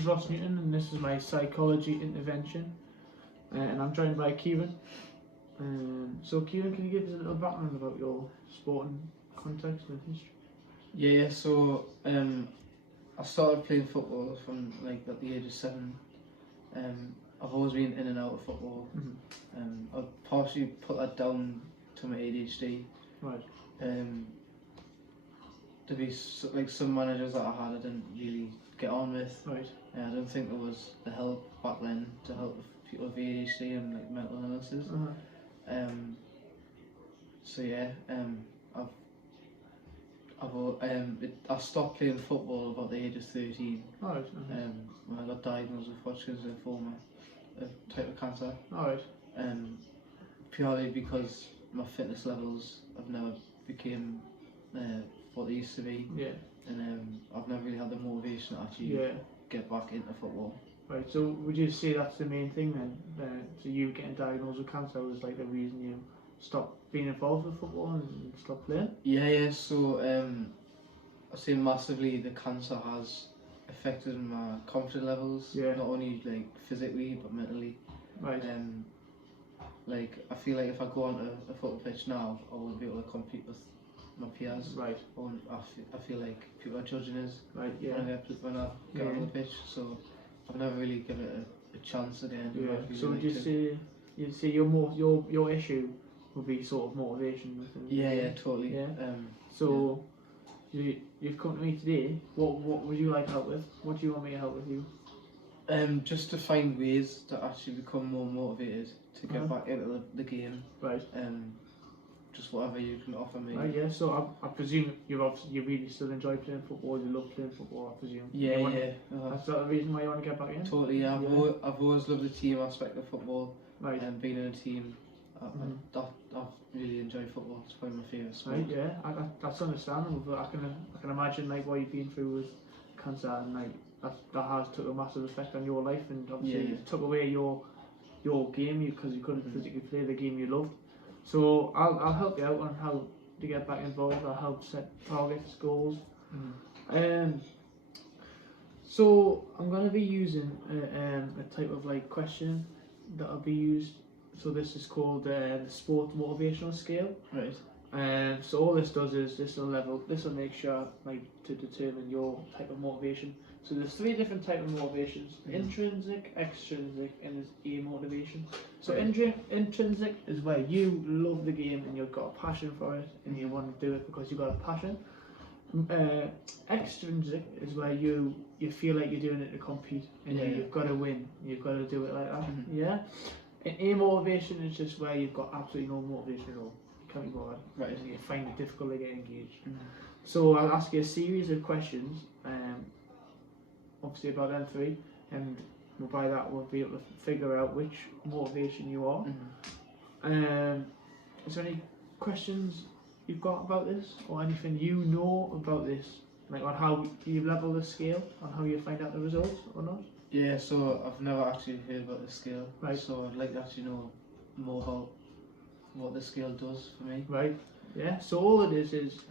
is Ross Newton, and this is my psychology intervention. And I'm joined by Kieran. So, Kieran, can you give us a little background about your sporting context and history? Yeah, so I started playing football from like at the age of 7. I've always been in and out of football. I've partially put that down to my ADHD. Right. To be like some managers that I had, I didn't really get on with. Right. I don't think there was the help back then to help with people with ADHD and like mental illnesses. So yeah, I stopped playing football about the age of 13. Alright. When I got diagnosed with Hodgkin's lymphoma, a type of cancer. Alright. Purely because my fitness levels have never became what they used to be. Yeah. And I've never really had the motivation to actually get back into football. Right. So would you say that's the main thing then? So you getting diagnosed with cancer was like the reason you stopped being involved with football and stopped playing? Yeah. So I say massively the cancer has affected my confidence levels. Yeah. Not only like physically but mentally. Right. Like I feel like if I go onto a football pitch now, I won't be able to compete with my peers. Right. I feel like people are judging us. Right. Yeah. When I get on the pitch, so I've never really given it a chance again. Yeah. Really So would you say your issue would be sort of motivation within the Yeah, game? totally. Yeah. So you've come to me today. What would you like help with? What do you want me to help with you? Just to find ways to actually become more motivated to get back into the game. Right. Just whatever you can offer me. Right. Yeah. So I presume you really still enjoy playing football. You love playing football. I presume. Yeah. That's the reason why you want to get back in. Totally. Yeah. I've always loved the team aspect of football. Right. And being in a team. I've really enjoyed football. It's probably my favourite sport. Right, yeah, that's understandable. But I can imagine like what you've been through with cancer, and like that has took a massive effect on your life, and obviously it took away your game because you couldn't physically play the game you loved. So I'll help you out on how to get back involved. I'll help set targets, goals. So I'm going to be using a type of like question that'll be used. So this is called the sport motivational scale. Right. So all this does is this will make sure like to determine your type of motivation. So there's 3 different types of motivations: intrinsic, extrinsic, and there's amotivation. So intrinsic is where you love the game and you've got a passion for it and you want to do it because you've got a passion. Extrinsic is where you feel like you're doing it to compete and you've got to win. You've got to do it like that. Yeah. And amotivation is just where you've got absolutely no motivation at all. You can't be bothered. Right. And you find it difficult to get engaged. So I'll ask you a series of questions, obviously about them 3, and by that we'll be able to figure out which motivation you are. Is there any questions you've got about this, or anything you know about this, like on how you level the scale, on how you find out the results or not? Yeah, so I've never actually heard about the scale. Right. So I'd like to actually know more about what the scale does for me. Right. Yeah. So all it is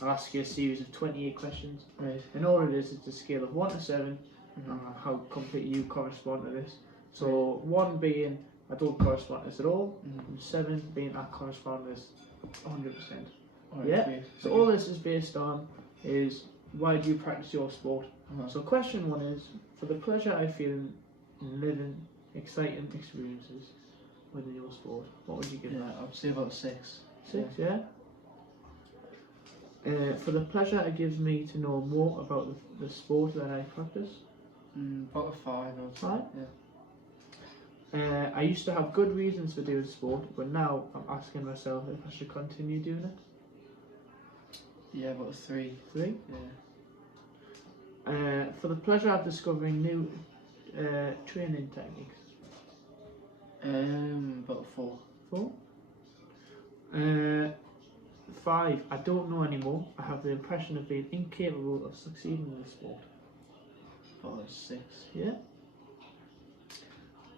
I'll ask you a series of 28 questions. Right. And all it is a scale of 1 to 7, and how completely you correspond to this. So 1 being I don't correspond to this at all, and 7 being I correspond to this 100%. Right, yeah. great. So all this is based on is why do you practice your sport? So question 1 is, for the pleasure I feel in living exciting experiences within your sport, what would you give that? I'd say about 6. 6, yeah? For the pleasure it gives me to know more about the sport that I practice? About a 5, I would say. 5? Yeah. I used to have good reasons for doing sport, but now I'm asking myself if I should continue doing it? Yeah, about a 3. 3? Yeah. For the pleasure of discovering new training techniques? About a 4. 4? 5. I don't know anymore. I have the impression of being incapable of succeeding in the sport. About a 6. Yeah.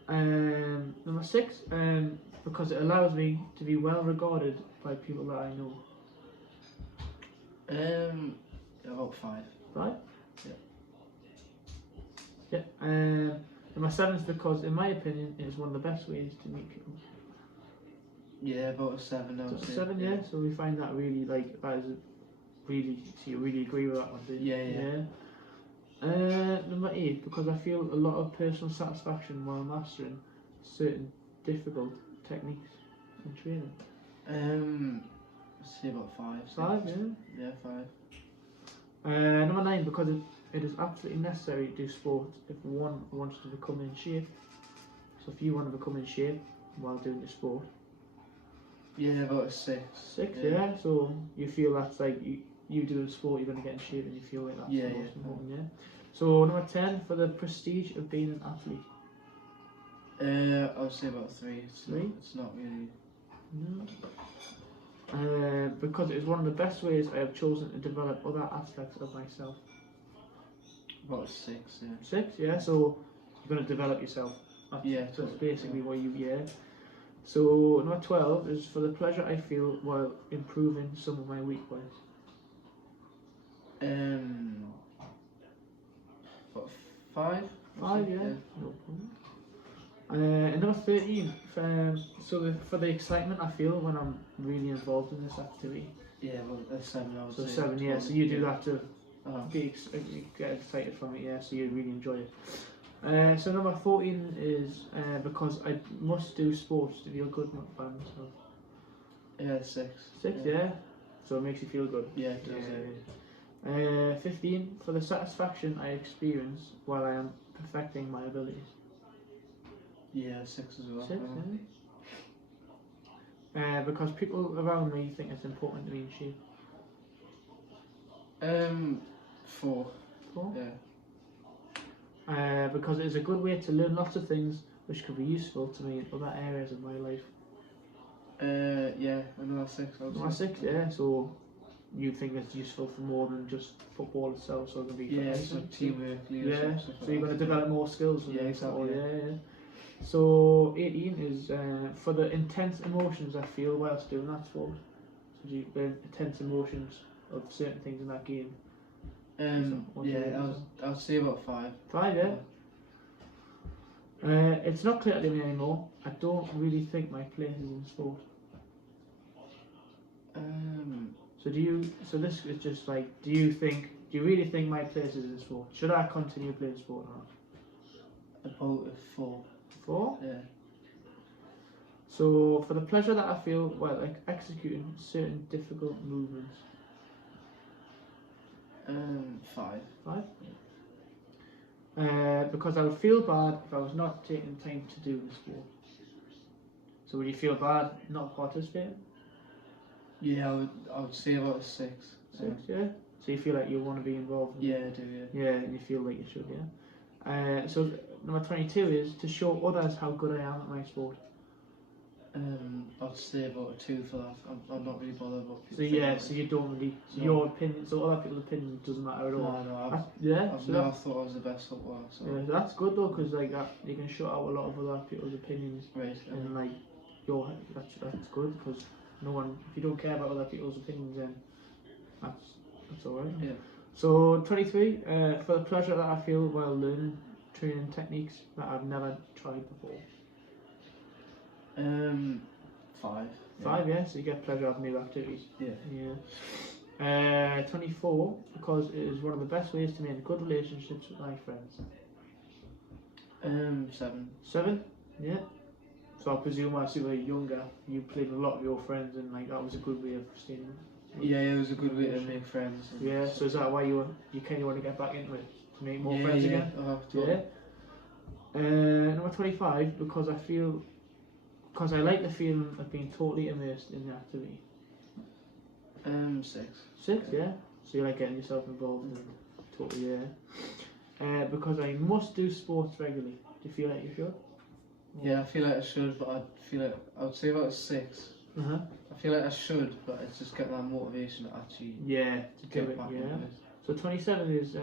Number 6. Because it allows me to be well regarded by people that I know. About 5. Right? Yeah. Yeah. Number 7 is because, in my opinion, it is one of the best ways to meet people. Yeah, about a 7. I would say. 7, yeah. So we find that really like that is really. So you really agree with that one, do you? Yeah. Number 8, because I feel a lot of personal satisfaction while mastering certain difficult techniques and training. Let's say about 5. 5, yeah. Yeah, 5. Number 9, because it is absolutely necessary to do sport if one wants to become in shape. So if you want to become in shape while doing your sport. Yeah, about a 6. 6, yeah. So you feel that's like you doing sport, you're going to get in shape, and you feel like that's the most important, yeah. So number 10, for the prestige of being an athlete. I would say about 3. 3? It's not really. No. Because it is one of the best ways I have chosen to develop other aspects of myself. About a 6, yeah. 6, yeah. So you're going to develop yourself. That's basically what you, yeah. So number 12 is for the pleasure I feel while improving some of my weak points. What, 5? 5, yeah. No problem. And number 13, for the excitement I feel when I'm really involved in this activity. Yeah, well, that's 7. I would So say. 7, yeah. So you do that to Uh-huh. get excited from it, yeah. So you really enjoy it. So number 14 is because I must do sports to feel good by myself. Yeah, 6. 6, yeah. So it makes you feel good. Yeah, it does. Yeah. 15, for the satisfaction I experience while I am perfecting my abilities. Yeah, 6 as well. 6, yeah. Because people around me think it's important to be in shape. 4. 4? Yeah. Because it is a good way to learn lots of things which could be useful to me in other areas of my life. Yeah, another 6. Number 6, yeah. So you think it's useful for more than just football itself, so it can be for Yeah, so teamwork, leadership. Yeah, so you're going to develop more skills. Yeah, exactly. Yeah. So 18 is for the intense emotions I feel whilst doing that sport. So the intense emotions of certain things in that game. Yeah, I would say about 5. 5, yeah. It's not clear to me anymore. I don't really think my place is in sport. So this is just like, do you really think my place is in sport? Should I continue playing sport or not? About a 4. 4? Yeah. So for the pleasure that I feel while executing certain difficult movements. 5. 5? Because I would feel bad if I was not taking time to do the sport. So would you feel bad not participating? Yeah, I would say about a 6. 6, yeah. So you feel like you want to be involved? Yeah, I do, yeah. Yeah, and you feel like you should, yeah. So number 22 is to show others how good I am at my sport. I'd say about a 2 for that. I'm not really bothered about people. So you don't really. So your opinion. So other people's opinion doesn't matter at all. No, I've so never thought I was the best footballer. So. Yeah, that's good though, because like that, you can shut out a lot of other people's opinions. Right. And like that's good, because no one, if you don't care about other people's opinions, then that's alright. Yeah. So 23, for the pleasure that I feel while learning training techniques that I've never tried before. 5. 5, yeah. So you get pleasure out of new activities. Yeah. 24, because it is one of the best ways to make good relationships with my friends. 7. 7, yeah. So I presume as you were younger, you played with a lot of your friends, and like that was a good way of staying. Yeah, it was a good way to make friends. Yeah. So is that why you kind of want to get back into it, to make more friends again? Yeah. Number 25, because I like the feeling of being totally immersed in the activity. 6. 6, yeah. So you like getting yourself involved and totally, yeah. Because I must do sports regularly. Do you feel like you should? Yeah, I feel like I should, but I would say about a 6. I feel like I should, but it's just getting that motivation to actually to get back into it. So 27 is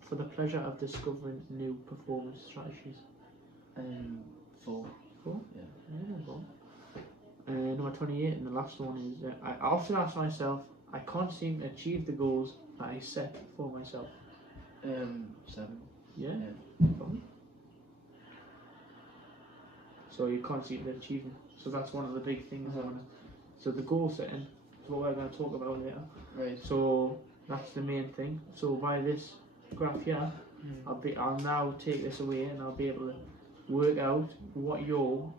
for the pleasure of discovering new performance strategies. 4. 4? Yeah. 4. Number 28, and the last one is I often ask myself, I can't seem to achieve the goals that I set for myself. 7. Yeah. So you're constantly achieving. So that's one of the big things. So the goal setting is what we're going to talk about later. Right. So that's the main thing. So by this graph here, I'll now take this away and I'll be able to work out what your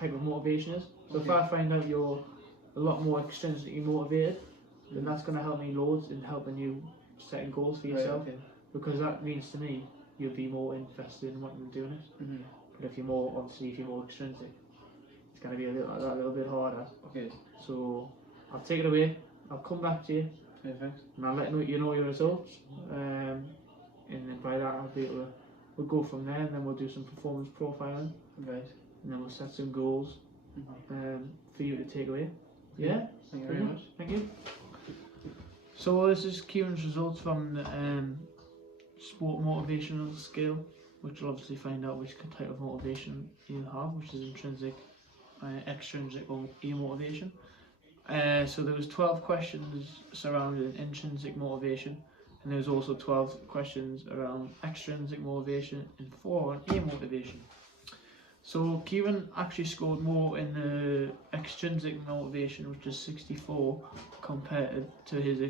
type of motivation is. So if I find out you're a lot more extrinsically motivated, then that's going to help me loads in helping you setting goals for yourself. Because that means to me you'll be more invested in wanting to do it. But if you're more extrinsic, it's going to be a little bit harder. Okay. So I'll take it away. I'll come back to you. Perfect. And I'll let you know your results. And then by that I'll be able to, we'll go from there, and then we'll do some performance profiling. Right. And then we'll set some goals for you to take away. Yeah? Thank you very much. Thank you. So this is Kieran's results from the sport motivational scale, which will obviously find out which type of motivation you have, which is intrinsic, extrinsic or amotivation. So there was 12 questions surrounding intrinsic motivation, and there was also 12 questions around extrinsic motivation and 4 on amotivation. So Kieran actually scored more in the extrinsic motivation, which is 64, compared to his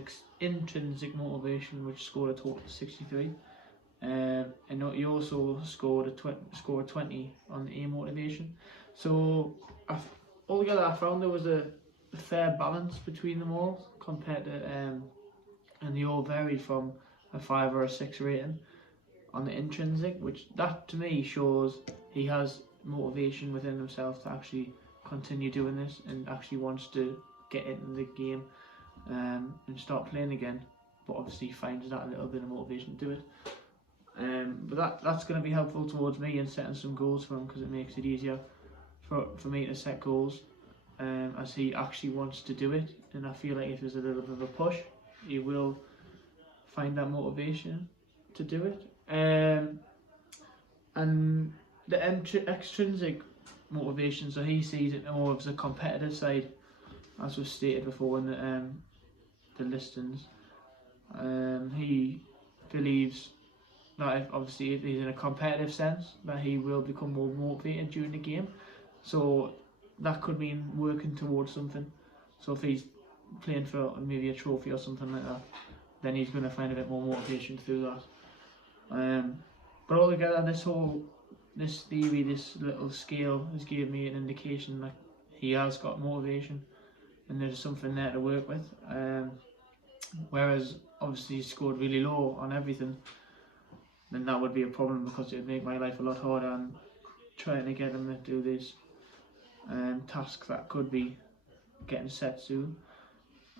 intrinsic motivation, which scored a total of 63. And he also scored a 20 on the amotivation. So altogether, I found there was a fair balance between them all, compared to and they all varied from a 5 or a 6 rating on the intrinsic, which that to me shows he has motivation within himself to actually continue doing this and actually wants to get into the game and start playing again, but obviously finds that a little bit of motivation to do it. But that's going to be helpful towards me in setting some goals for him, because it makes it easier for me to set goals as he actually wants to do it. And I feel like if there's a little bit of a push, he will find that motivation to do it. And the extrinsic motivation, so he sees it more as a competitive side, as was stated before in the listings. He believes that if he's in a competitive sense, that he will become more motivated during the game. So that could mean working towards something. So if he's playing for maybe a trophy or something like that, then he's going to find a bit more motivation through that. But altogether, this theory, this little scale, has given me an indication that he has got motivation and there's something there to work with. Whereas obviously he scored really low on everything, then that would be a problem, because it would make my life a lot harder and trying to get him to do these tasks that could be getting set soon.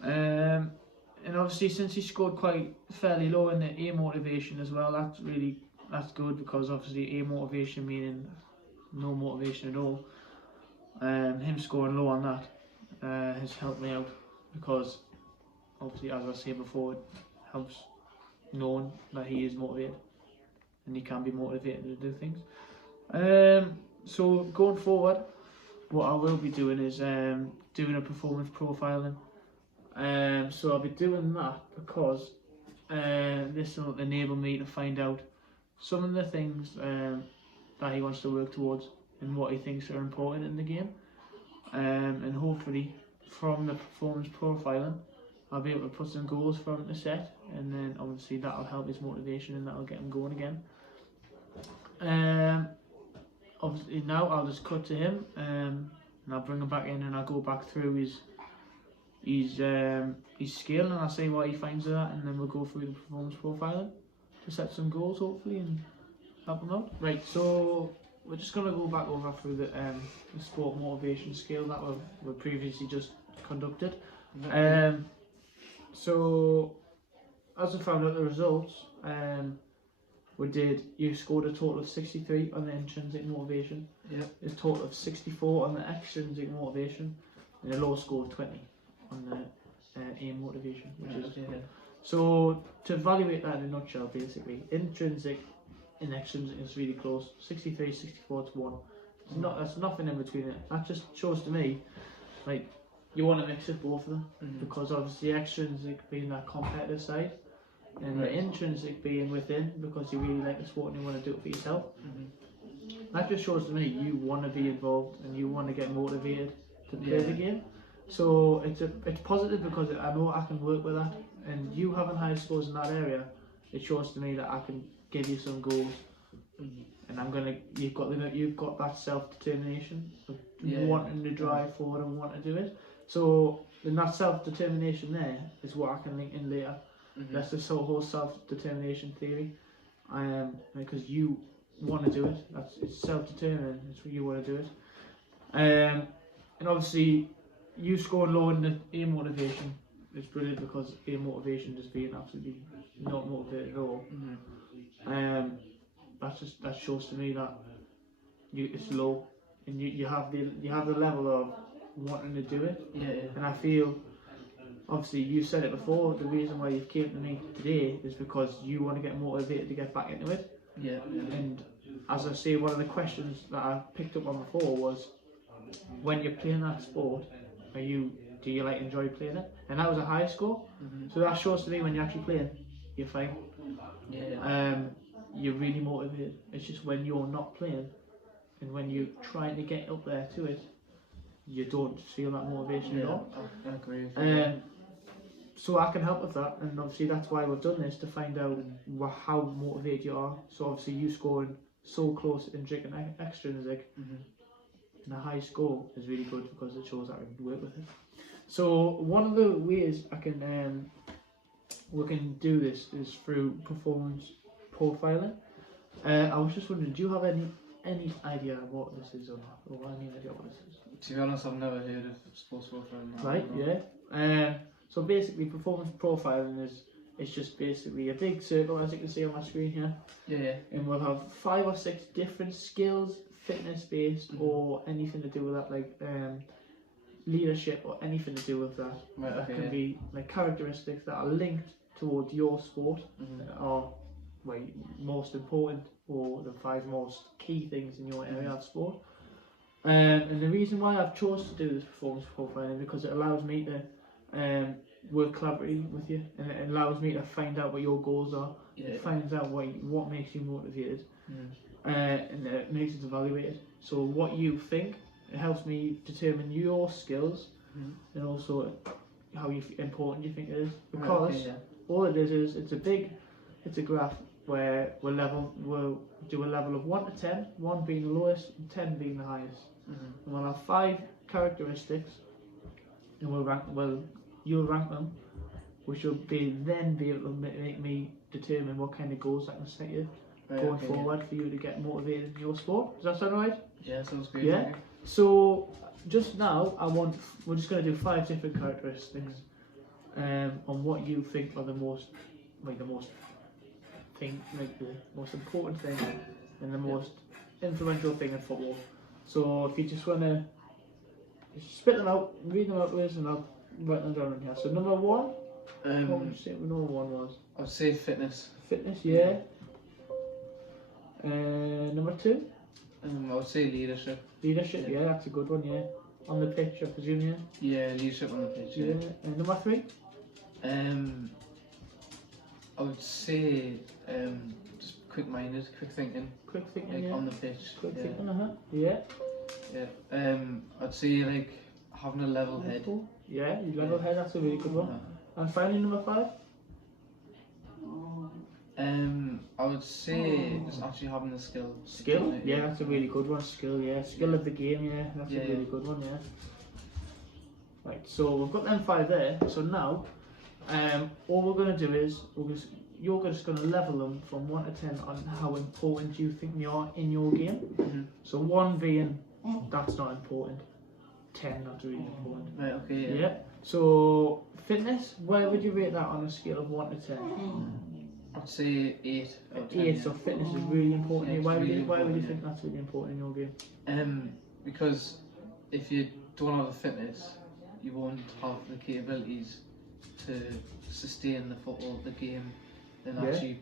And obviously, since he scored quite fairly low in the amotivation as well, that's good, because obviously amotivation meaning no motivation at all. Him scoring low on that has helped me out, because obviously, as I said before, it helps knowing that he is motivated and he can be motivated to do things. So going forward, what I will be doing is doing a performance profiling. So I'll be doing that because this will enable me to find out some of the things that he wants to work towards and what he thinks are important in the game. And hopefully from the performance profiling, I'll be able to put some goals for him to set, and then obviously that'll help his motivation and that'll get him going again. Obviously now I'll just cut to him and I'll bring him back in and I'll go back through his skill and I'll see what he finds of that, and then we'll go through the performance profiling to set some goals hopefully and help him out. Right, so we're just going to go back over through the sport motivation scale that we previously just conducted. So as I found out the results, you scored a total of 63 on the intrinsic motivation, a total of 64 on the extrinsic motivation, and a low score of 20 on the aim motivation, which is so to evaluate that in a nutshell, basically intrinsic and extrinsic is really close, 63, 64 to 1. There's nothing in between it. That just shows to me like you want to mix it both of them, because obviously extrinsic being that competitive side, and the intrinsic being within because you really like the sport and you want to do it for yourself. That just shows to me you want to be involved and you want to get motivated to play the game. So it's positive because I know I can work with that, and you having high scores in that area, it shows to me that I can give you some goals, and you've got that self-determination of wanting to drive forward and want to do it. So then that self-determination there is what I can link in later. That's the whole self-determination theory, because you want to do it. It's self-determined. It's what you want to do it, and obviously you scoring low in the A motivation is brilliant because A motivation just being absolutely not motivated at all. That shows to me that it's low, and you have the level of wanting to do it. And I feel, obviously you said it before, the reason why you've came to me today is because you want to get motivated to get back into it. And as I say, one of the questions that I picked up on before was, when you're playing that sport, do you like enjoy playing it? And that was a high score. So that shows to me when you're actually playing, you're fine. You're really motivated. It's just when you're not playing and when you're trying to get up there to it, you don't feel that motivation at all. I agree. So I can help with that, and obviously that's why we've done this, to find out how motivated you are. So obviously you scoring so close in intrinsic and extrinsic, and a high score is really good because it shows that I can work with it. So one of the ways we can do this is through performance profiling. I was just wondering, do you have any idea what this is or not, or any idea what this is? To be honest, I've never heard of sports profiling. Right, yeah. So basically, performance profiling is just basically a big circle, as you can see on my screen here. And we'll have 5 or 6 different skills, fitness based, or anything to do with that, like leadership or anything to do with that. That can be like characteristics that are linked towards your sport, or most important, or the 5 most key things in your area of sport. And the reason why I've chose to do this performance profiling is because it allows me to work collaboratively with you, and it allows me to find out what your goals are, find out what makes you motivated, and it makes it evaluated. So what you think, it helps me determine your skills, and also how important you think it is. Because all it is it's a graph where we'll do a level of 1 to 10, 1 being the lowest and 10 being the highest. And we'll have 5 characteristics, and you'll rank them, which will then be able to make me determine what kind of goals I can set you going forward for you to get motivated in your sport. Does that sound right? Yeah, sounds good. Yeah. So just now, we're just going to do 5 different characteristics on what you think are the most important thing and the most influential thing in football. So if you just want to spit them out, read them out to us, and I'll write them down in here. So number 1, what would you say number 1 was? I'd say fitness. Fitness, yeah. Number 2? I would say leadership. Leadership, yeah, that's a good one, yeah. On the pitch, I presume, yeah? Yeah, leadership on the pitch, yeah. And number 3? I would say just quick-minded, quick thinking. Quick thinking, like yeah. on the pitch. Quick thinking, yeah. Yeah. I'd say like having a level head. Yeah, your level head, that's a really good one. And finally, number 5? I would say just actually having the skill. Skill? Yeah, that's a really good one. Skill, yeah. Skill of the game, yeah. That's a really good one, yeah. Right, so we've got them 5 there. So now, all we're going to do is, you're just going to level them from 1 to 10 on how important you think they are in your game. So 1 being, that's not important. 10, that's really important. Right, okay, yeah. So, fitness, where would you rate that on a scale of 1 to 10? I'd say 8. 8, so fitness is really important. Yeah, why would you think that's really important in your game? Because if you don't have the fitness, you won't have the capabilities to sustain the game, and actually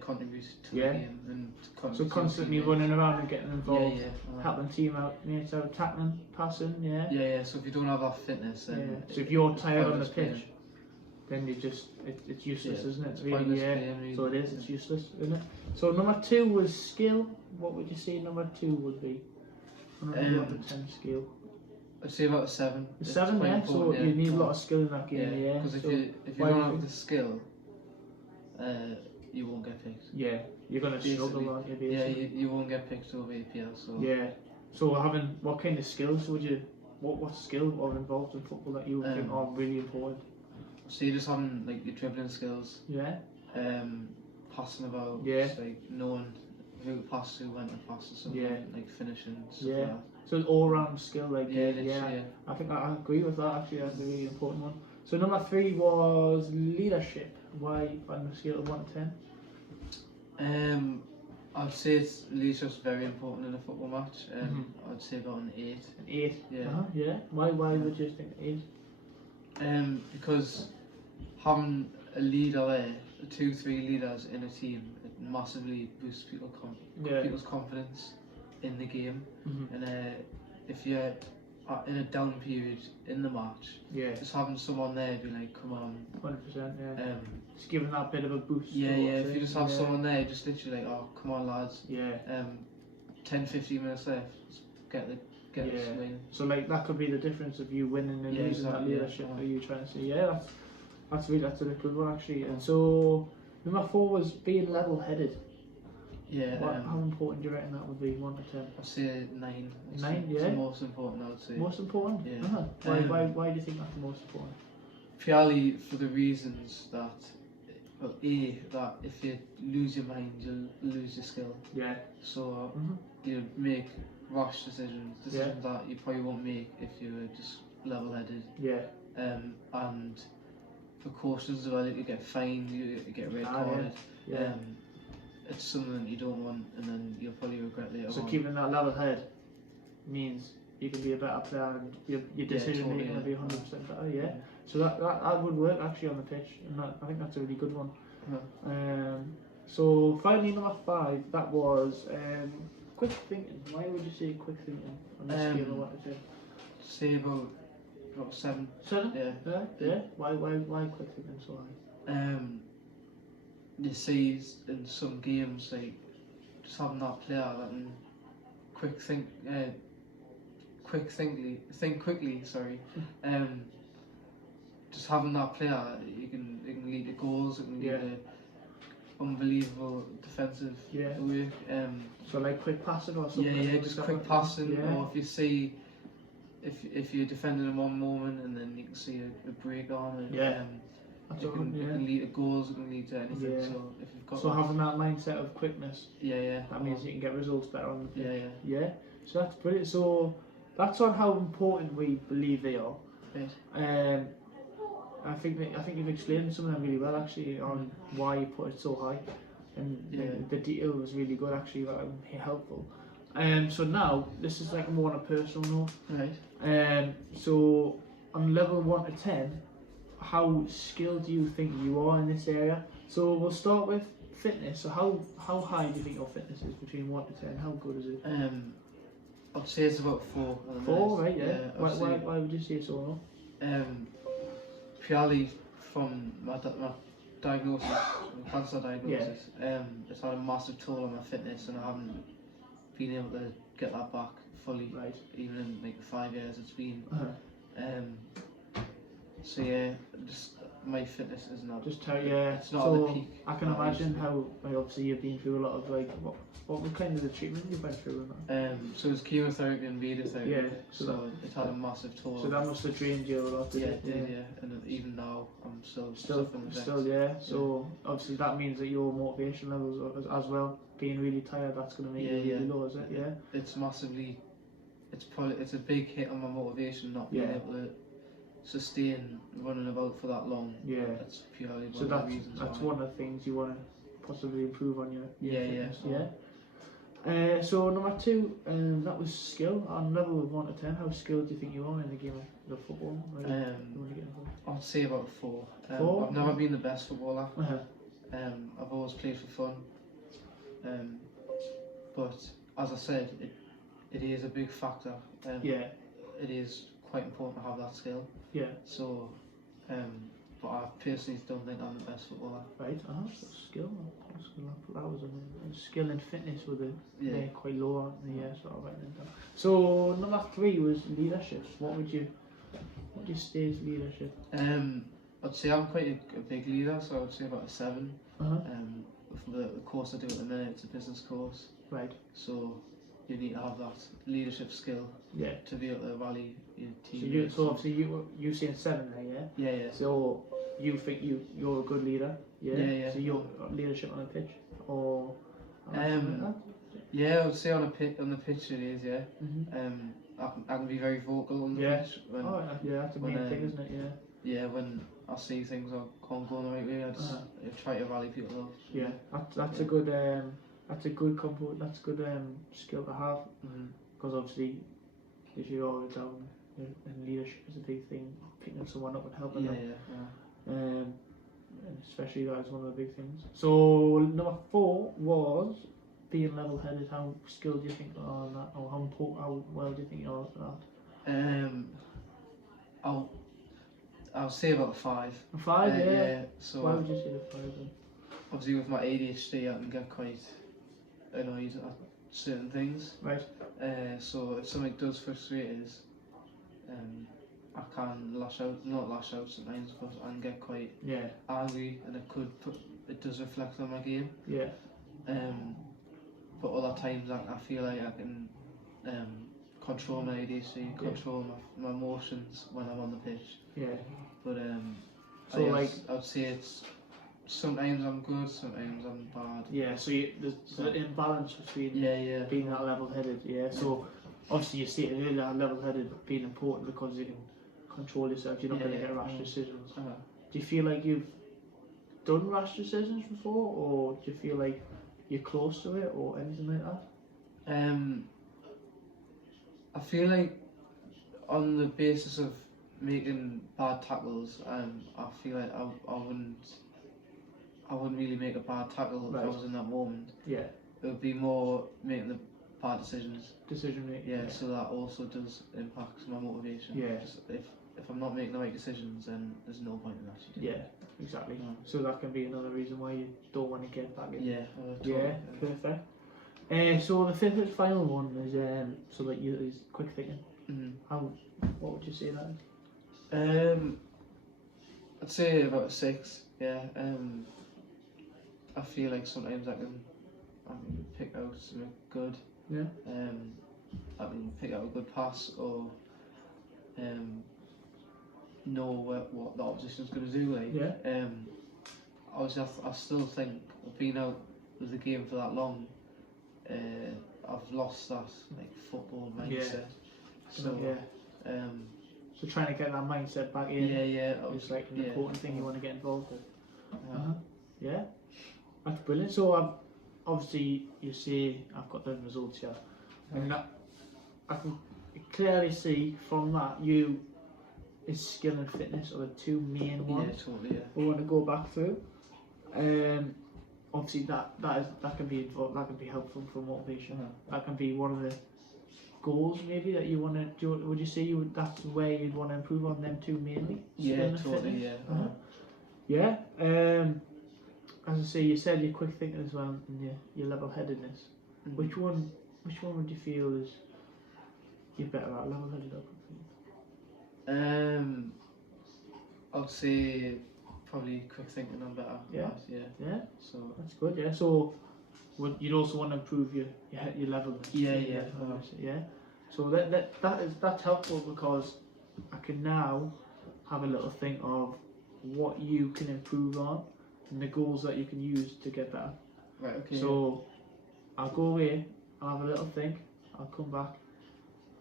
contribute to the game. And so constantly running around and getting involved, yeah. helping the team out, so tackling, passing, Yeah, so if you don't have that fitness, then... so if you're tired on the pitch, then it's useless, Yeah, isn't it? it's Really, pointless yeah. playing, really. So it is. Yeah. It's useless, isn't it? So number 2 was skill. What would you say number 2 would be? On a 1 to 10 scale. I'd say about a 7. A It's 7, quite yeah. So important, you need a lot of skill in that game, yeah. Because if So you why do don't you have think- the skill, you won't get picked. yeah, you're gonna struggle, aren't you? Yeah, Basically. you won't get picked over APL. So Yeah. So having what kind of skills would you? What skill are involved in football that you would think are really important? So you're just having like your dribbling skills, Yeah. passing about, Yeah. just, like knowing who to pass to, when to pass to someone, Yeah. like finishing, stuff Yeah. like that. So it's all round skill, like Yeah, literally, yeah. I think I agree with that. Actually, that's a really important one. So number 3 was leadership. Why on a scale of 1 to 10? I'd say leadership's very important in a football match. I'd say about an 8. An 8. Yeah. Yeah. Why would you think 8? Because having a leader there, 2-3 leaders in a team, it massively boosts people's confidence in the game. And if you're in a down period in the match, just having someone there be like, come on, 100%. Yeah. Just giving that bit of a boost. yeah, sort of if thing, you just have someone there, just literally like, oh, come on, lads, Yeah. 10-15 minutes left, just get the swing. So like that could be the difference of you winning and Yeah, losing that exactly, leadership. yeah. Are you trying to say? Yeah, that's a good one actually. And so number 4 was being level-headed. Yeah. How important do you reckon that would be? 1 to 10. I'd say 9. 9, It's yeah. the most important, I would say. Most important? Yeah. Why do you think that's the most important? Purely for the reasons that, well, that if you lose your mind, you'll lose your skill. Yeah. So you make rash decisions that you probably won't make if you were just level-headed. Yeah. And for cautions as well, you get fined, you get red carded. Yeah. It's something that you don't want, and then you'll probably regret later So on. keeping that level head means you can be a better player and your decision making will be 100% better. Yeah. So that would work actually on the pitch, and I think that's a really good one. So finally number 5, that was quick thinking. Why would you say quick thinking on the scale of 1 to 10? Say about 7. 7? Yeah. Yeah. Why quick thinking so high? You see in some games, like just having that player that can think quickly. Sorry. Just having that player, it can lead to goals. It can lead to unbelievable defensive work. So like quick passing or something. Yeah, like just that, quick passing. Yeah. Or if you see, if you're defending in one moment and then you can see a break on, and it can lead to goals. It can lead to anything. Yeah. So if you've got having that mindset of quickness, that that means you can get results better on the pitch. Yeah. So that's brilliant. So that's on how important we believe they are. Right. I think you've explained some of them really well actually on why you put it so high, and the detail was really good actually. That was helpful. So now this is like more on a personal note. Right. So on level 1 to 10, how skilled do you think you are in this area? So we'll start with fitness. So how high do you think your fitness is between 1 to 10? How good is it? I'd say it's about 4. 4, right? Yeah. Why would you say so? No? Purely from my diagnosis, my cancer diagnosis, it's had a massive toll on my fitness, and I haven't been able to get that back fully. Right. Even in like the 5 years it's been. So just my fitness is not. Just how it's not so at the peak. I can imagine how obviously you've been through a lot of like what was kind of the treatment you went through with that? So it was chemotherapy and radiotherapy. Yeah. So it had a massive toll. So that must have drained you a lot. Yeah, it did. And even now I'm still suffering with it. So obviously that means that your motivation levels as well, being really tired, that's going to make you really low, is it? Yeah. It's massively. It's a big hit on my motivation not being able to sustain running about for that long. Yeah. That's purely one so of the reasons. That's one of the things you want to possibly improve on your fitness. Yeah. So number 2, that was skill. On level of 1 to 10, how skilled do you think you are in the game of football? I'd say about 4. 4? I've never been the best footballer. Uh-huh. I've always played for fun. But as I said, it is a big factor. It is quite important to have that skill. Yeah. So but I personally don't think I'm the best footballer. Right, so skill. That was a skill and fitness with it. Yeah. They're quite low, aren't they? Yeah, sort of writing it down. So number 3 was leadership. What would you say is leadership? I'd say I'm quite a big leader, so I would say about a 7. Uh-huh. For the course I do at the minute, it's a business course. Right. So you need to have that leadership skill. Yeah. To be able to rally your team. So obviously you saying 7 there, yeah? Yeah, yeah. So you think you're a good leader, yeah? Yeah, yeah. So your leadership on the pitch, or yeah, I would say on the pitch it is, yeah. Mm-hmm. I can be very vocal on the pitch. When, that's the main thing, isn't it? Yeah. Yeah, when I see things aren't going the right way, I try to rally people up. Yeah, that's a good combo. That's a good skill to have, because obviously, if you're down in leadership is a big thing, picking someone up and helping them. And especially that is one of the big things. So number 4 was being level-headed. How skilled do you think you are on that, or how well do you think you are at that? I'll say about 5. A 5, yeah. Yeah. So why would you say a 5 then? Obviously, with my ADHD, I can get quite annoyed at certain things. Right. So if something does frustrate us, I can not lash out sometimes, but I can get quite angry, and it does reflect on my game. Yeah. But other times I feel like I can control my ADHD, control my emotions when I'm on the pitch. Yeah. But I would say it's sometimes I'm good, sometimes I'm bad. Yeah. So there's an imbalance between being that level-headed. Yeah. So obviously you stated earlier that level-headed being important because you can control yourself. You're not going to get rash decisions. Do you feel like you've done rash decisions before, or do you feel like you're close to it, or anything like that? I feel like on the basis of making bad tackles, I feel like I wouldn't really make a bad tackle if I was in that moment. Yeah. It would be more making the bad decisions. Decision making. Yeah, so that also does impact my motivation. Yeah. If I'm not making the right decisions, then there's no point in actually doing it. Yeah, exactly. So that can be another reason why you don't want to get back in. Yeah. Totally. Perfect. So the 5th and final one is is quick thinking. What would you say that is? I'd say about a 6. Yeah. I feel like sometimes I can pick out something good. Yeah. I can pick out a good pass, or know what the opposition's going to do. Obviously, I still think being out with the game for that long, I've lost that football mindset. So trying to get that mindset back in. It's like an important thing you want to get involved with. Yeah, that's brilliant. So obviously you see I've got the results here, and I can clearly see from that is skill and fitness are the 2 main ones. Yeah, totally. Yeah. We want to go back through. Obviously that can be involved, that can be helpful for motivation. That can be one of the goals maybe that you want to do. Would you say that's where you'd want to improve on them 2 mainly? Yeah, totally. Yeah. As I say, you said your quick thinking as well, and your level-headedness. Which one would you feel is you're better at, level-headed or quick thinking? I'd say probably quick thinking I'm better. Yeah. So that's good. Yeah. So you'd also want to improve your level. Yeah. So that's helpful, because I can now have a little think of what you can improve on and the goals that you can use to get better. Right. Okay. So I'll go away. I'll have a little think. I'll come back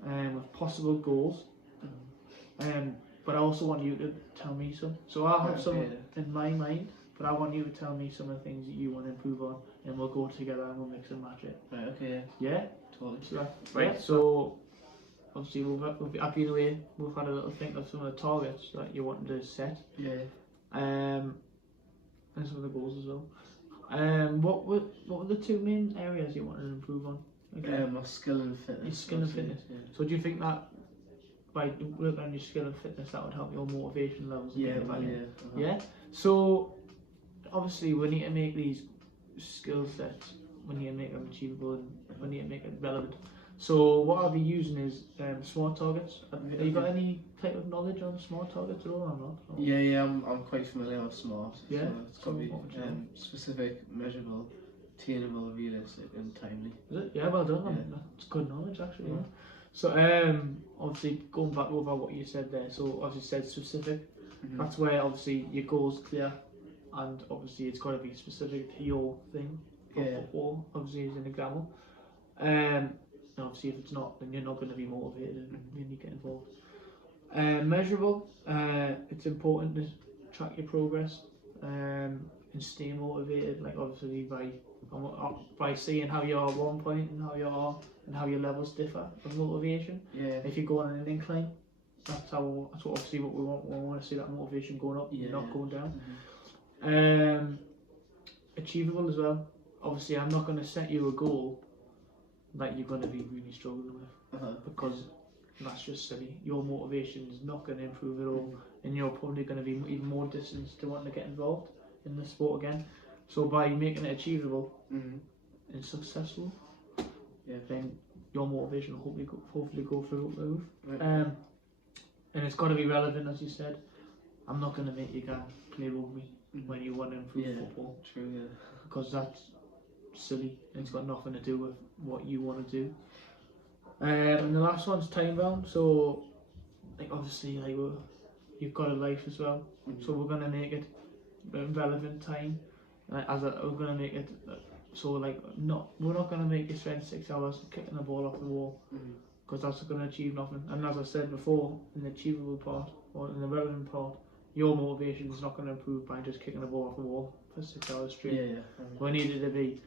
with possible goals. But I also want you to tell me some. So I'll have some in my mind, but I want you to tell me some of the things that you want to improve on, and we'll go together and we'll mix and match it. Right. Okay. Yeah. Totally. Right. So obviously I've been away. We've had a little think of some of the targets that you wanted to set. Yeah. And some of the goals as well. What were the 2 main areas you wanted to improve on? My skill and fitness. Your skill and fitness. Yeah. So do you think that by working on your skill and fitness, that would help your motivation levels. Yeah, Back in. yeah. Yeah. So obviously we need to make these skill sets, we need to make them achievable, and we need to make it relevant. So what I'll be using is SMART targets. Have you got any type of knowledge on SMART targets at all or not? Or? Yeah, I'm quite familiar with SMART. Yeah. So it's got to be what would you know? specific, measurable, attainable, realistic, and timely. Is it? Yeah, well done. Yeah. That's good knowledge actually. Yeah. Yeah. So obviously going back over what you said there. So obviously said specific. That's where obviously your goal's clear, and obviously it's got to be specific to your thing. For football, obviously, is an example. And obviously, if it's not, then you're not going to be motivated and then you get involved. Measurable. It's important to track your progress and stay motivated. Like obviously by seeing how you are at one point and how you are and how your levels differ of motivation. Yeah. If you go on an incline, that's obviously what we want. We want to see that motivation going up, not going down. Achievable as well. Obviously, I'm not going to set you a goal that you're going to be really struggling with because that's just silly. Your motivation is not going to improve at all, and you're probably going to be even more distant to wanting to get involved in the sport again. So by making it achievable and successful, then your motivation will hopefully go through the roof. Right. And it's got to be relevant, as you said. I'm not going to make you go play rugby when you want to improve football. True, yeah. Because that's silly. It's got nothing to do with what you want to do. And the last one's time bound. So, like obviously, like you've got a life as well. So we're gonna make it relevant time. We're gonna make it so like we're not gonna make you spend 6 hours kicking the ball off the wall because that's gonna achieve nothing. And as I said before, in the achievable part or in the relevant part, your motivation is not going to improve by just kicking the ball off the wall for 6 hours straight. We need it to be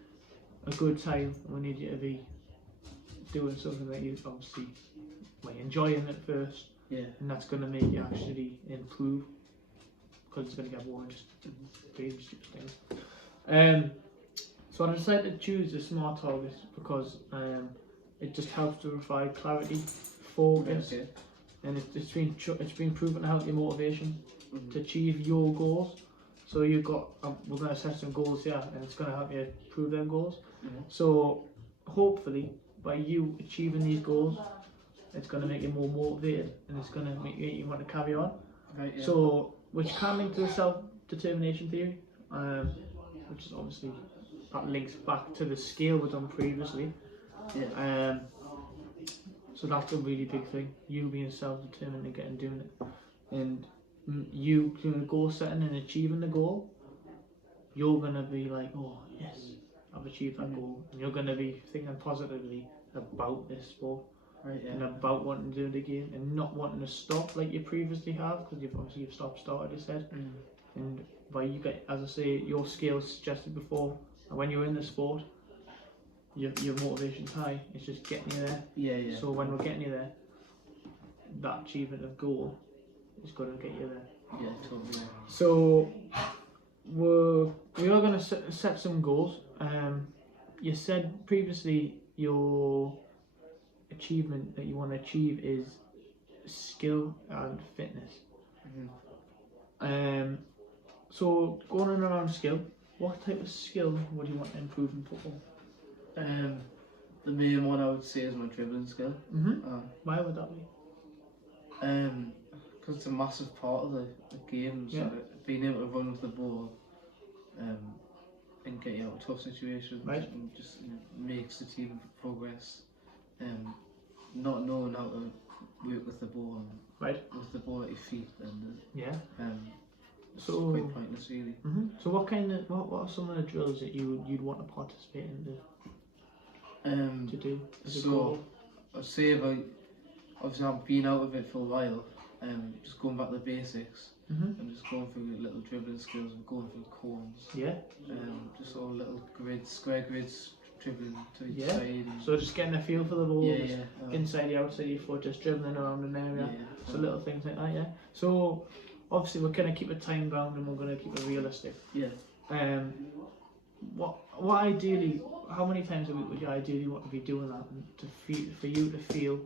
a good time. We need you to be doing something that you obviously enjoying it first, and that's going to make you actually improve because it's going to get boring just doing stupid things. So I decided to choose the SMART target because it just helps to provide clarity, focus, and it's been proven to help your motivation to achieve your goals. So you've got we're going to set some goals here, and it's going to help you improve them goals. So hopefully by you achieving these goals, it's going to make you more motivated, and it's going to make you want to carry on. So which can link to the self-determination theory, which is obviously that links back to the scale we've done previously. So that's a really big thing, you being self-determined and doing it, and you doing goal setting and achieving the goal. You're going to be like, oh yes, I've achieved that goal, and you're going to be thinking positively about this sport and about wanting to do the game and not wanting to stop like you previously have, because you've started, you said. And by you get, as I say, your skills suggested before, and when you're in the sport, your motivation's high. It's just getting you there. So when we're getting you there, that achievement of goal is going to get you there. Totally. So we are going to set some goals. You said previously your achievement that you want to achieve is skill and fitness. So going on around skill, what type of skill would you want to improve in football? The main one I would say is my dribbling skill. Why would that be? Because it's a massive part of the game. So being able to run with the ball and get you out of tough situations and just makes the team progress. Not knowing how to work with the ball and with the ball at your feet, and it's quite pointless really. So what are some of the drills that you'd want to participate in to do as a goal? I'd say obviously I've been out of it for a while, just going back to the basics and just going through little dribbling skills and going through cones. Just all little grids, square grids, dribbling to each side. So just getting a feel for the ball, inside the outside of your foot, just dribbling around an area. So little things like that, So obviously we're going to keep it time bound and we're going to keep it realistic. What ideally, how many times a week would you ideally want to be doing that for you to feel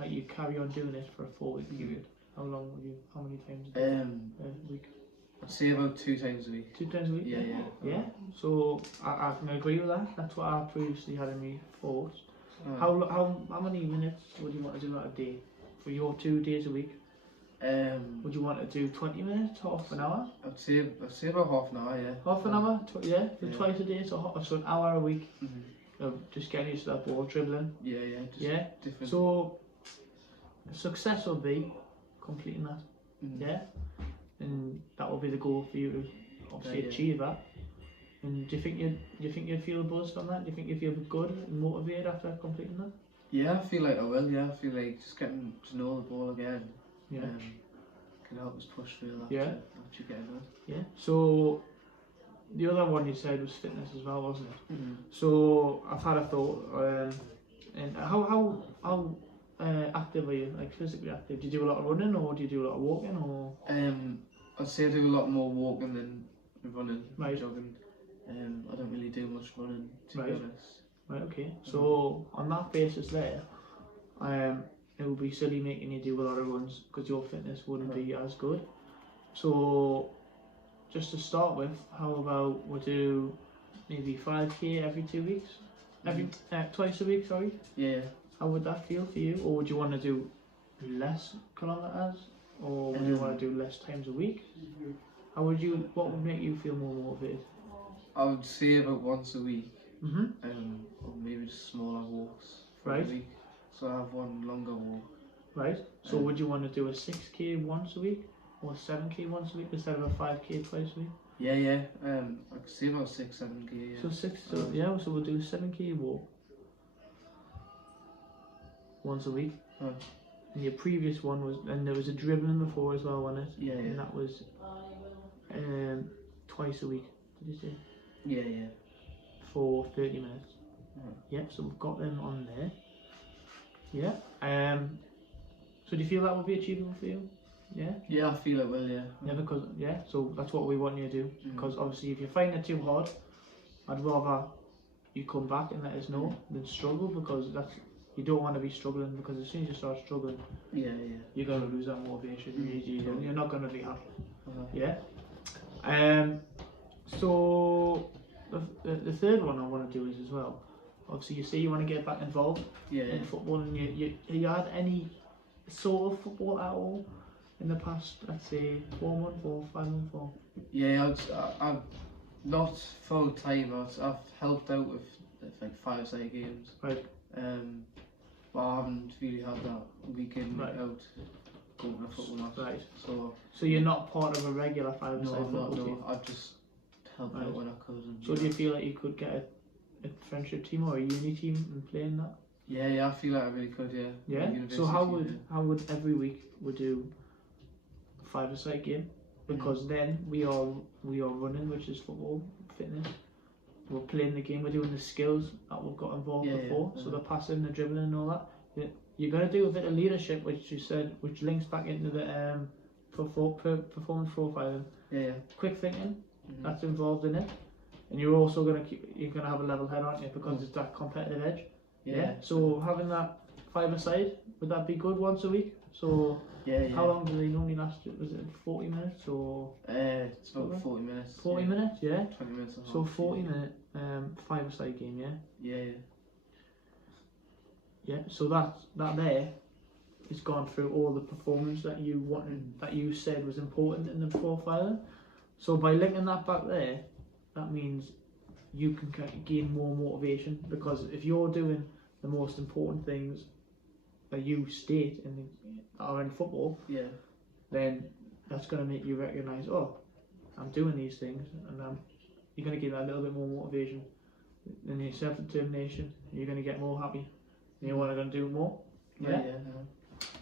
like you carry on doing it for a 4-week period, how many times a week? I'd say about 2 times a week. 2 times a week? Yeah. So I can agree with that. That's what I previously had in my thoughts. How many minutes would you want to do that a day for your 2 days a week? Would you want to do 20 minutes, half an hour? I'd say about half an hour, yeah. Half an hour, for twice a day, so an hour a week. Just getting used to that ball dribbling. Yeah. Different. So success will be completing that. Yeah. And that will be the goal for you to obviously achieve that. And do you think you'd feel a buzz from that? Do you think you'd feel good and motivated after completing that? Yeah, I feel like I will. Yeah, I feel like just getting to know the ball again. Yeah. Can help us push through that. Yeah. After getting it. Yeah. So the other one you said was fitness as well, wasn't it? So I've had a thought. And how active are you? Like physically active? Do you do a lot of running or do you do a lot of walking or? I'd say I do a lot more walking than running, jogging. I don't really do much running, to be honest. Right, okay. So on that basis there, it would be silly making you do a lot of runs because your fitness wouldn't be as good. So just to start with, how about we do maybe 5k every 2 weeks? Twice a week, sorry? Yeah. How would that feel for you? Or would you want to do less kilometres? Or would you want to do less times a week? What would make you feel more motivated? I would say about once a week. Or maybe just smaller walks for a week. So I have one longer walk. Right. So would you want to do a 6k once a week? Or 7k once a week instead of a 5k twice a week? Yeah. I could say about 6-7k. Yeah. So we'll do a 7k walk once a week. And your previous one was, and there was a dribbling before as well, wasn't it? Yeah. And that was twice a week. Did you say? Yeah. For 30 minutes. Yep. So we've got them on there. Yeah. So do you feel that would be achievable for you? Yeah. Yeah, I feel it will. Yeah. So that's what we want you to do. Because obviously, if you're finding it too hard, I'd rather you come back and let us know than struggle, because you don't want to be struggling, because as soon as you start struggling, you're going to lose that motivation. You're not going to be happy. Yeah. So the third one I want to do is as well. Obviously, you say you want to get back involved in football, and you had any sort of football at all in the past, I'd say 4 months or 5 months or? Yeah, I've not full time. I've helped out with like 5-side games. Right. But I haven't really had that week in, week out going to a football match. Right. So you're not part of a regular 5-side football team? No, I've just helped out when I could. So do you feel like you could get a friendship team or a uni team and play in that? Yeah, I feel like I really could. Yeah. So how would every week we do a 5-side game? Because then we are running, which is football fitness. We're playing the game. We're doing the skills that we've got involved before. So the passing, the dribbling, and all that. You're gonna do a bit of leadership, which you said, which links back into the performance profiling. Yeah. Quick thinking, that's involved in it. And you're also gonna have a level head, aren't you? Because it's that competitive edge. Yeah. So having that 5-a-side, would that be good once a week? So how long do they normally last? Was it 40 minutes or? It's about 40 minutes. 40 minutes, yeah. 20 minutes. So 40-minute 5-a-side game, yeah. Yeah. So that there is gone through all the performance that you wanted, that you said was important in the profiling. So by linking that back there, that means you can gain more motivation, because if you're doing the most important things that you state are in football, then that's going to make you recognise, I'm doing these things, and you're going to get that little bit more motivation, then your self-determination, you're going to get more happy, and you're going to do more.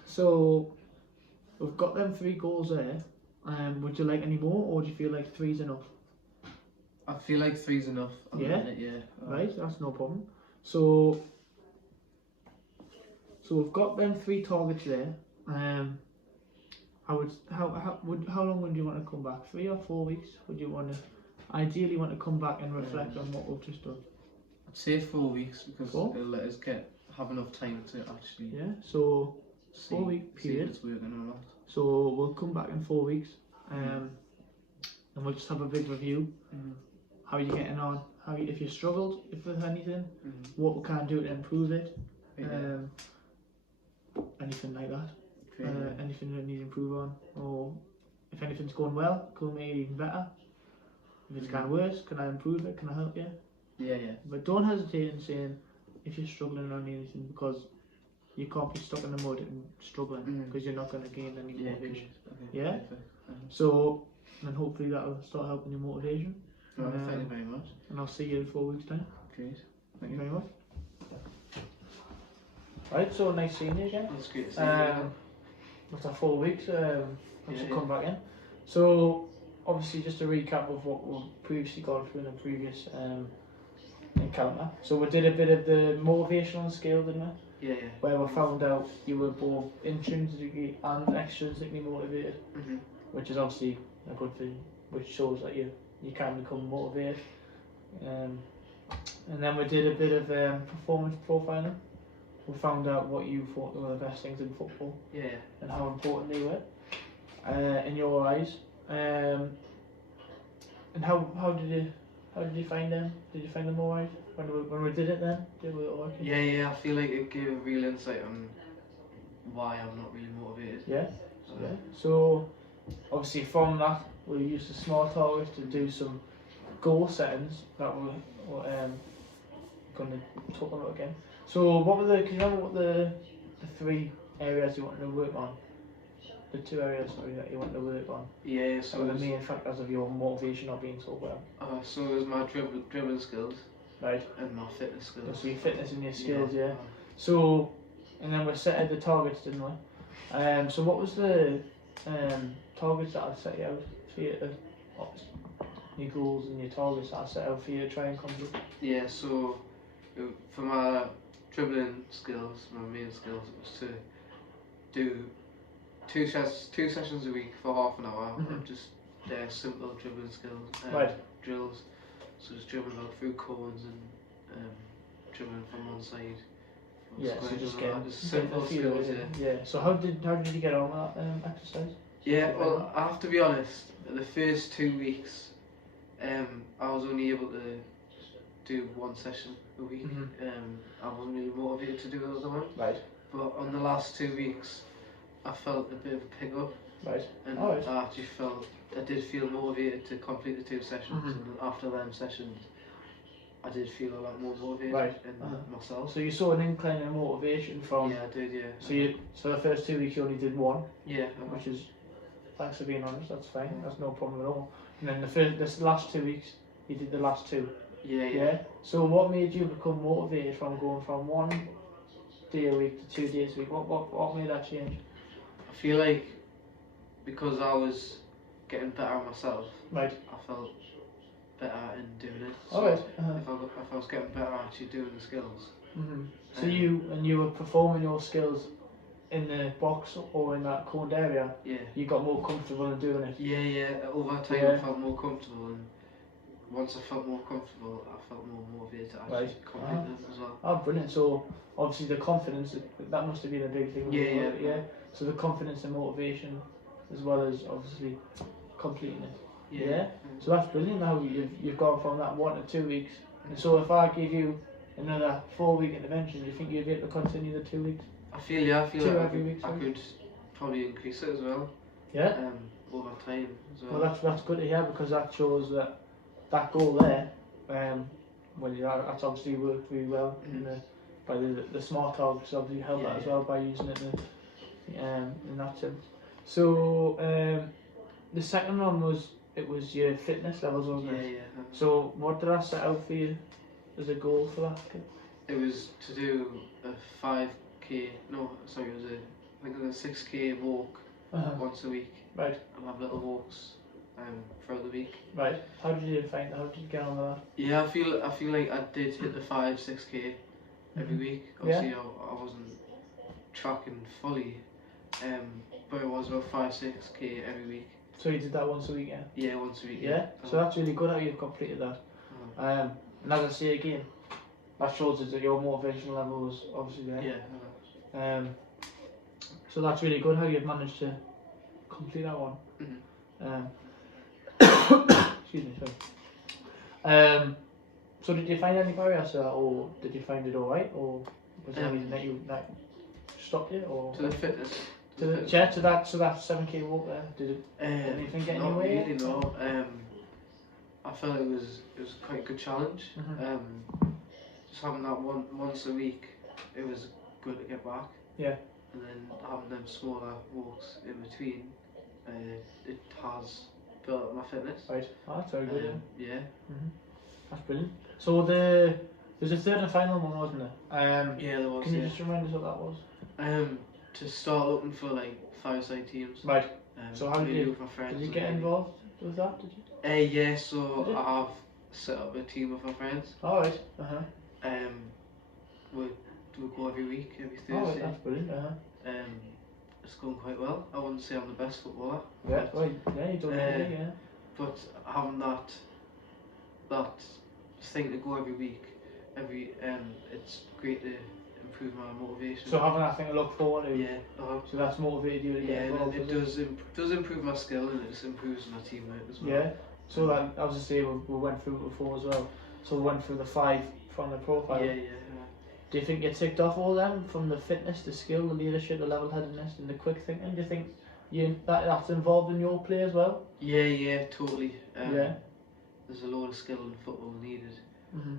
So we've got them 3 goals there. Would you like any more, or do you feel like 3's enough? I feel like 3's enough. Right, that's no problem. So we've got them 3 targets there. How long would you want to come back? 3 or 4 weeks? Would you ideally want to come back and reflect on what we've just done? I'd say 4 weeks, because it'll let us have enough time to actually. Yeah. So 4-week See period. if it's working or not. So we'll come back in 4 weeks, and we'll just have a big review. How are you getting on? If you struggled, if there's anything, what we can do to improve it. Anything like that. Anything that need to improve on, or if anything's going well, can we make it even better? If it's kind of worse, can I improve it? Can I help you? Yeah. But don't hesitate in saying if you're struggling on anything, because you can't be stuck in the mud and struggling, because you're not going to gain any motivation. Yeah. So, and hopefully that'll start helping your motivation. Thank you very much. And I'll see you in 4 weeks' time. Great. Thank you very much. Right, so nice seeing you again. It's great to see you. After 4 weeks, once you come back in. So, obviously, just a recap of what we've previously gone through in the previous encounter. So, we did a bit of the motivational scale, didn't we? Yeah. Where we found out you were both intrinsically and extrinsically motivated, which is obviously a good thing, which shows that you can become motivated. And then we did a bit of performance profiling. We found out what you thought were the best things in football, and how important they were in your eyes. And how did you find them? Did you find them alright when we did it then? Did we all okay? Yeah. I feel like it gave a real insight on why I'm not really motivated. Yeah. So obviously from that we used the small targets to do some goal settings that we're going to talk about again. So can you remember what the 3 areas you wanted to work on? The 2 areas that you wanted to work on? Yeah, so the main factors of your motivation not being so well. So it was my dribbling skills. Right. And my fitness skills. So your fitness and your skills, yeah. So, and then we set the targets, didn't we? So what was the targets that I set you out for you to, your goals and your targets that I set out for you to try and complete? Yeah, so for my dribbling skills, my main skills, it was to do two sessions a week for half an hour of just simple dribbling skills, drills. So just dribbling out through cones and dribbling from one side. So just getting simple skills. Yeah. So how did you get on with that exercise? Yeah, well, I have to be honest. The first 2 weeks, I was only able to do 1 session a week. I wasn't really motivated to do the other one. Right. But on the last 2 weeks, I felt a bit of a pick up. Right. And I did feel motivated to complete the 2 sessions. And after them sessions, I did feel a lot more motivated in myself. So you saw an incline in motivation from. Yeah, I did. Yeah. So the first 2 weeks you only did 1. Yeah. Which is, thanks for being honest. That's fine. That's no problem at all. And then this last 2 weeks you did the last 2. Yeah. So what made you become motivated from going from 1 day a week to 2 days a week? What made that change? I feel like because I was getting better myself, right, I felt better in doing it. So alright. If I was getting better actually doing the skills. So you were performing your skills in the box or in that coned area. Yeah. You got more comfortable in doing it. Yeah. Over time I felt more comfortable, and once I felt more comfortable, I felt more motivated to actually complete them as well. Oh, brilliant. So obviously the confidence, that must have been a big thing. Yeah. So the confidence and motivation, as well as obviously completing it. Yeah. So that's brilliant. Now you've gone from that 1 to 2 weeks. And so if I give you another 4-week intervention, do you think you'd be able to continue the 2 weeks? I feel like I could probably increase it as well. Yeah. Over time as well. Well, that's good to hear, because that shows that goal there. That's obviously worked really well. By the smart targets obviously helped that as well by using it in that sense. So the second one was your fitness levels, wasn't it? Yeah. So what did I set out for you as a goal for that? It was to do a 5k. No, sorry, I think it was a 6k walk once a week. Right. And have little walks throughout the week. Right. How did you get on with that? Yeah, I feel like I did hit the 5-6k every week. Obviously, I wasn't tracking fully, but it was about 5-6k every week. So you did that once a week, yeah? Yeah, once a week. Yeah. So that's really good how you've completed that. And as I say again, that shows us that your motivation level was obviously there. Yeah. So So that's really good how you've managed to complete that one. Excuse me, sorry. So did you find any barriers to that, or did you find it alright, or was there anything that stopped you, or to the fitness? to that 7k walk there? Did it anything get in your Not way? really, no. I felt it was quite a good challenge. Just having that once a week, it was good to get back. Yeah. And then having them smaller walks in between, it has built up my fitness. Right. Oh, that's very good. Yeah. That's brilliant. So there's a third and final one, wasn't there? Yeah, there was. Can you just remind us what that was? To start looking for like 5-side teams. Right. So how did you with my friends? Did you get involved with that? Did you? Yeah. So Did you? I have set up a team with my friends. All right. We go every week, every Oh, Thursday. that's brilliant. It's going quite well. I wouldn't say I'm the best footballer. Yeah. Right. Yeah, you done it. Yeah. But having that thing to go every week, it's great to improve my motivation. So having that thing to look forward to. Yeah. So that's motivated you to get involved. It does improve my skill, and it just improves my teamwork as well. Yeah. So like I was just saying, we went through it before as well. So we went through the 5 from the profile. Yeah. Do you think you ticked off all them, from the fitness, the skill, the leadership, the level-headedness, and the quick thinking? Do you think that's involved in your play as well? Yeah, totally. Yeah. There's a lot of skill in football needed. And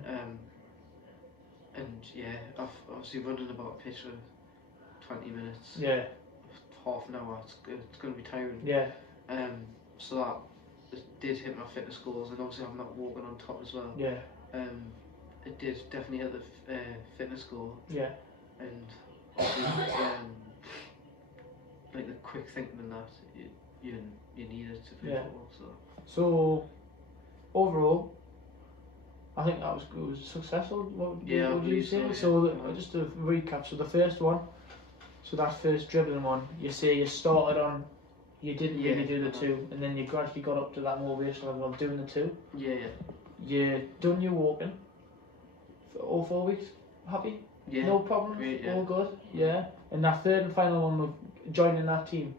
yeah, I've obviously running about a pitch for 20 minutes. Yeah. Half an hour. It's going to be tiring. Yeah. So that did hit my fitness goals, and obviously I'm not walking on top as well. Yeah. It did definitely hit the fitness goal. Yeah. And obviously, like the quick thinking and that, you need it to play football. So overall, I think that was good. Was successful. What would you say? So just to recap, so the first one, so that first dribbling one, you say you started on, you didn't really do the 2, and then you gradually got up to that motivation level of doing the 2. Yeah. You done your walking for all 4 weeks. Happy? Yeah. No problem. Great, All good. Yeah. And that third and final one of joining that team.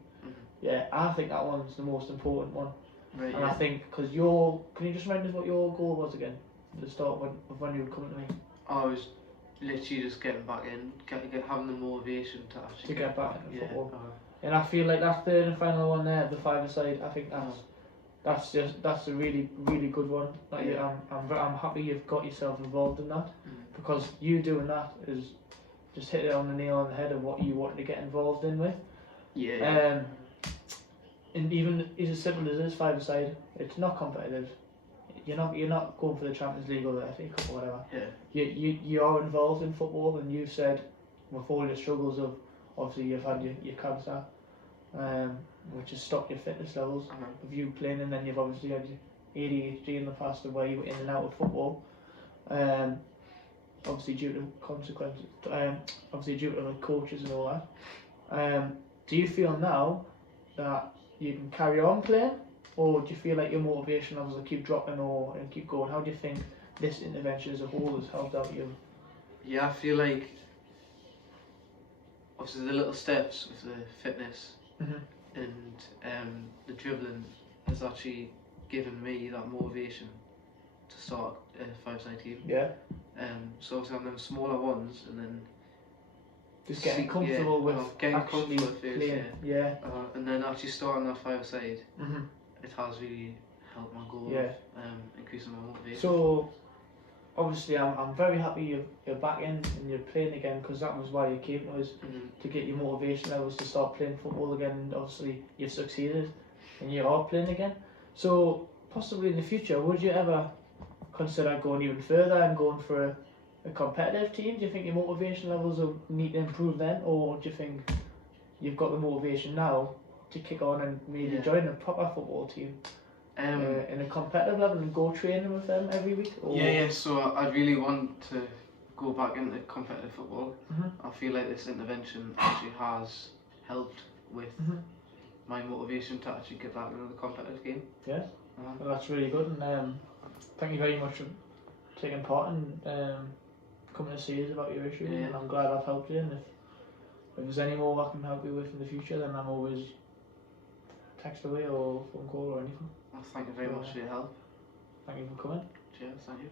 Yeah, I think that one's the most important one. Right. And I think because can you just remind us what your goal was again? At the start of when you were coming to me. I was literally just getting back in, having the motivation to actually get back into yeah. football. And I feel like that third and final one there, the 5-a-side, I think that's a really, really good one. Like I'm happy you've got yourself involved in that, because you doing that is just hit it on the nail on the head of what you wanted to get involved in with. Yeah. And even as simple as this 5-a-side, it's not competitive. You're not going for the Champions League or the FA Cup or whatever. Yeah. You are involved in football, and you've said with all your struggles of obviously you've had your cancer, which has stopped your fitness levels of you playing, and then you've obviously had your ADHD in the past of where you were in and out of football. Obviously due to consequences, obviously due to the coaches and all that. Do you feel now that you can carry on playing, or do you feel like your motivation levels will keep dropping and keep going? How do you think this intervention as a whole has helped out you? Yeah, I feel like obviously the little steps with the fitness and the dribbling has actually given me that motivation to start a 5-side team. Yeah. So obviously on them smaller ones, and then just getting comfortable with actually playing. Yeah. And then actually starting that 5-side, it has really helped my goal of increasing my motivation. So obviously I'm very happy you're back in and you're playing again, because that was why you came to us, to get your motivation levels to start playing football again, and obviously you've succeeded and you are playing again. So possibly in the future, would you ever consider going even further and going for a competitive team? Do you think your motivation levels will need to improve then, or do you think you've got the motivation now to kick on and maybe join a proper football team in a competitive level and go training with them every week? Or? Yeah, so I really want to go back into competitive football. I feel like this intervention actually has helped with my motivation to actually get back into the competitive game. Yeah, well, that's really good, and thank you very much for taking part in coming to see us about your issue, and I'm glad I've helped you. And If there's any more I can help you with in the future, then I'm always text away or phone call or anything. Well, thank you very much for your help. Thank you for coming. Cheers, thank you.